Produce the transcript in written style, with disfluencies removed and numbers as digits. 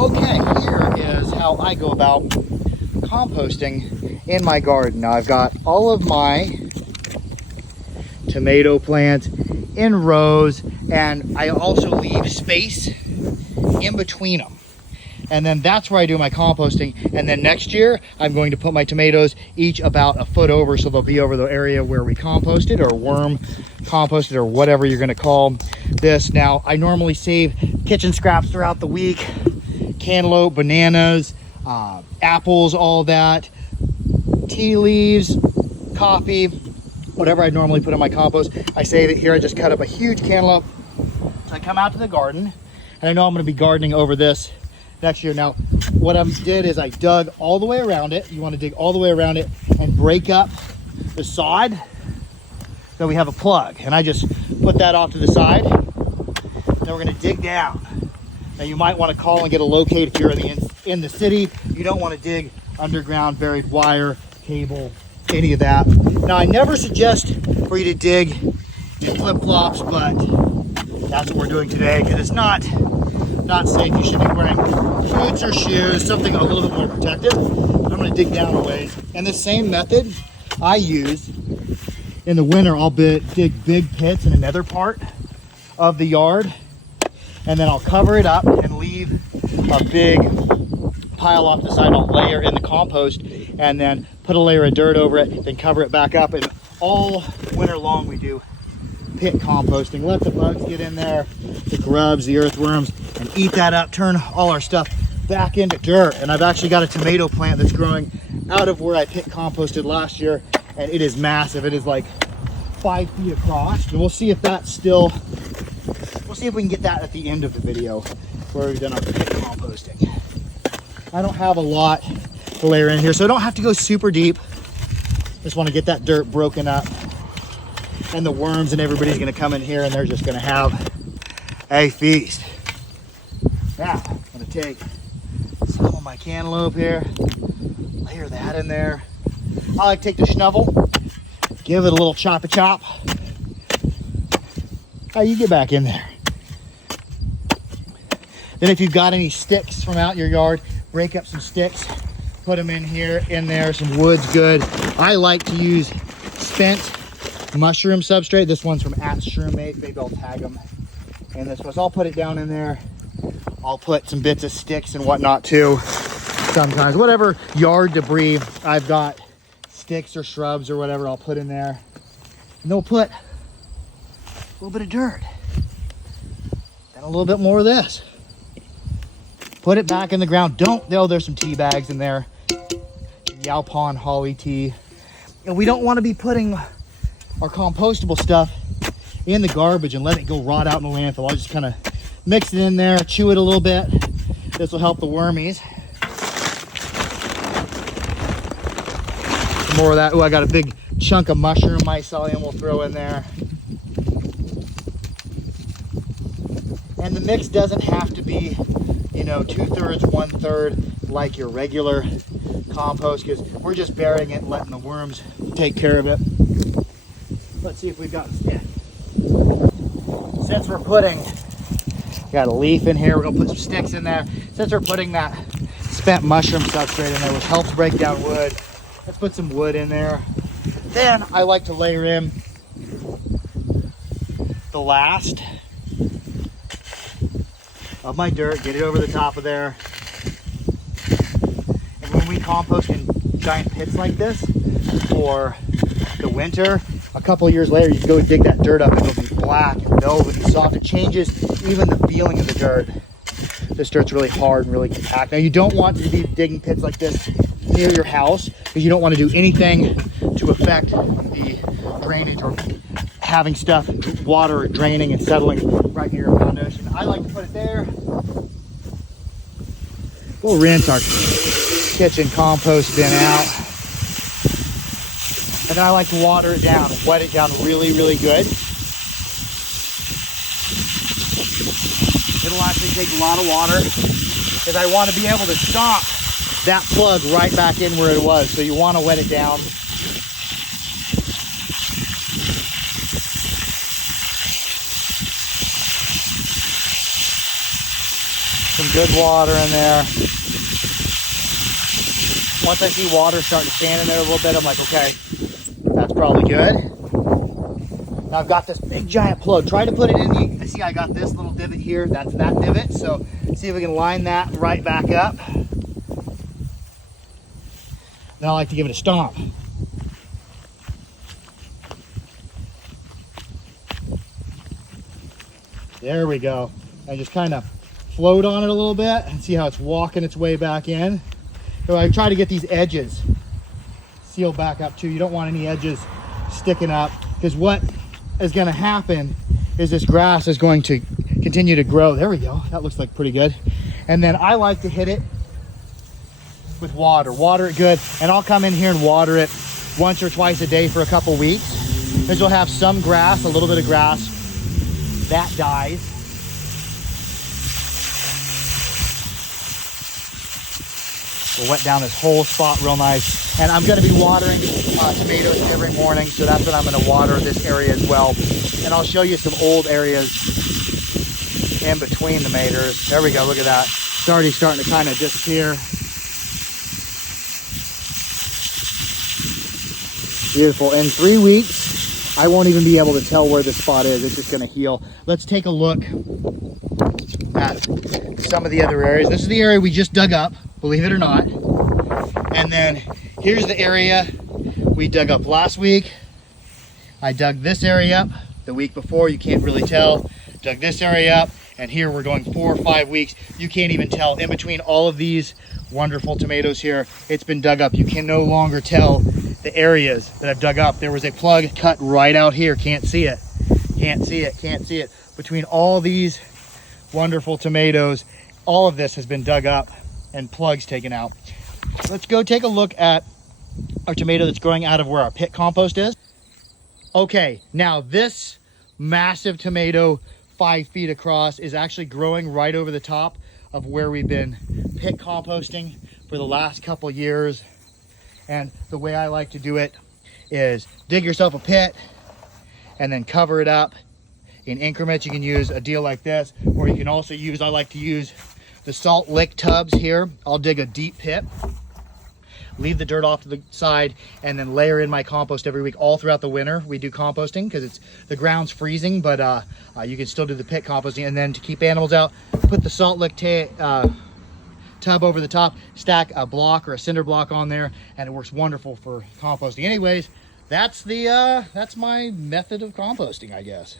Okay, here is how I go about composting in my garden. Now I've got all of my tomato plants in rows, and I also leave space in between them. And then that's where I do my composting. And then next year, I'm going to put my tomatoes each about a foot over, so they'll be over the area where we composted, or worm composted, or whatever you're gonna call this. Now, I normally save kitchen scraps throughout the week, cantaloupe, bananas, apples, all that, tea leaves, coffee, whatever I normally put in my compost. I save it here. I just cut up a huge cantaloupe. So I come out to the garden, and I know I'm gonna be gardening over this next year. Now, what I did is I dug all the way around it. You want to dig all the way around it and break up the sod so we have a plug. And I just put that off to the side. Then we're going to dig down. Now, you might want to call and get a locate if you're in the city. You don't want to dig underground, buried wire, cable, any of that. Now, I never suggest for you to dig in flip-flops, but that's what we're doing today because it's not safe. You should be wearing boots or shoes, something a little bit more protective. I'm going to dig down a ways. And the same method I use in the winter, I'll dig big pits in another part of the yard, and then I'll cover it up and leave a big pile off the side. I'll layer in the compost and then put a layer of dirt over it, then cover it back up. And all winter long we do pit composting. Let the bugs get in there, the grubs, the earthworms, and eat that up, turn all our stuff back into dirt. And I've actually got a tomato plant that's growing out of where I pit composted last year, and it is massive. It is like 5 feet across. And we'll see if that's still, we'll see if we can get that at the end of the video where we've done our pit composting. I don't have a lot to layer in here, so I don't have to go super deep. Just want to get that dirt broken up. And the worms and everybody's gonna come in here and they're just gonna have a feast. Now, I'm gonna take some of my cantaloupe here, layer that in there. I like to take the shovel, give it a little chop. How you get back in there? Then if you've got any sticks from out your yard, break up some sticks, put them in here, in there, some wood's good. I like to use spent mushroom substrate. This one's from @ShroomMate. Maybe I'll tag them in this one. So I'll put it down in there. I'll put some bits of sticks and whatnot too. Sometimes whatever yard debris I've got, sticks or shrubs or whatever, I'll put in there. And they'll put a little bit of dirt, then a little bit more of this. Put it back in the ground. There's some tea bags in there. Yaupon holly tea. And we don't want to be putting our compostable stuff in the garbage and let it go rot out in the landfill. I'll just kind of mix it in there, chew it a little bit. This will help the wormies. Some more of that. Oh, I got a big chunk of mushroom mycelium we'll throw in there. And the mix doesn't have to be, 2/3, 1/3 like your regular compost, because we're just burying it and letting the worms take care of it. Let's see if we've got a stick. Since we're got a leaf in here, we're gonna put some sticks in there. Since we're putting that spent mushroom substrate in there, which helps break down wood, let's put some wood in there. Then I like to layer in the last of my dirt, get it over the top of there. And when we compost in giant pits like this for the winter, a couple of years later, you can go dig that dirt up and it'll be black and velvety soft. It changes even the feeling of the dirt. This dirt's really hard and really compact. Now, you don't want to be digging pits like this near your house because you don't want to do anything to affect the drainage or having stuff, water draining and settling right near your foundation. I like to put it there. We'll rinse our kitchen compost bin out. And then I like to water it down, wet it down really, really good. It'll actually take a lot of water because I want to be able to stop that plug right back in where it was. So you want to wet it down. some good water in there. Once I see water starting to stand in there a little bit, I'm like, okay, that's probably good. Now I've got this big giant plug. Try to put it in the, see I got this little divot here. That's that divot. So see if we can line that right back up. Then I like to give it a stomp. There we go. And just kind of float on it a little bit and see how it's walking its way back in. So I try to get these edges sealed back up too. You don't want any edges sticking up, because what is going to happen is this grass is going to continue to grow. There we go. That looks like pretty good. And then I like to hit it with water. Water it good. And I'll come in here and water it once or twice a day for a couple weeks. Because you'll have some grass, a little bit of grass, that dies. We'll wet down this whole spot real nice. And I'm going to be watering tomatoes every morning, so that's when I'm going to water this area as well. And I'll show you some old areas in between tomatoes. There we go, look at that. It's already starting to kind of disappear. Beautiful. In 3 weeks, I won't even be able to tell where the spot is. It's just going to heal. Let's take a look at some of the other areas. This is the area we just dug up, believe it or not. And then here's the area we dug up last week. I dug this area up the week before. You can't really tell. Dug this area up. And here we're going 4 or 5 weeks. You can't even tell. In between all of these wonderful tomatoes here, it's been dug up. You can no longer tell the areas that I've dug up. There was a plug cut right out here. Can't see it. Can't see it. Can't see it. Between all these wonderful tomatoes, all of this has been dug up and plugs taken out. Let's go take a look at our tomato that's growing out of where our pit compost is. Okay, now this massive tomato, 5 feet across, is actually growing right over the top of where we've been pit composting for the last couple years. And the way I like to do it is dig yourself a pit and then cover it up in increments. You can use a deal like this, or you can also use, I like to use the salt lick tubs here. I'll dig a deep pit, leave the dirt off to the side, and then layer in my compost every week. All throughout the winter we do composting because it's the ground's freezing, but you can still do the pit composting. And then to keep animals out, put the salt lick tub over the top, stack a block or a cinder block on there, and it works wonderful for composting. Anyways, that's my method of composting, I guess.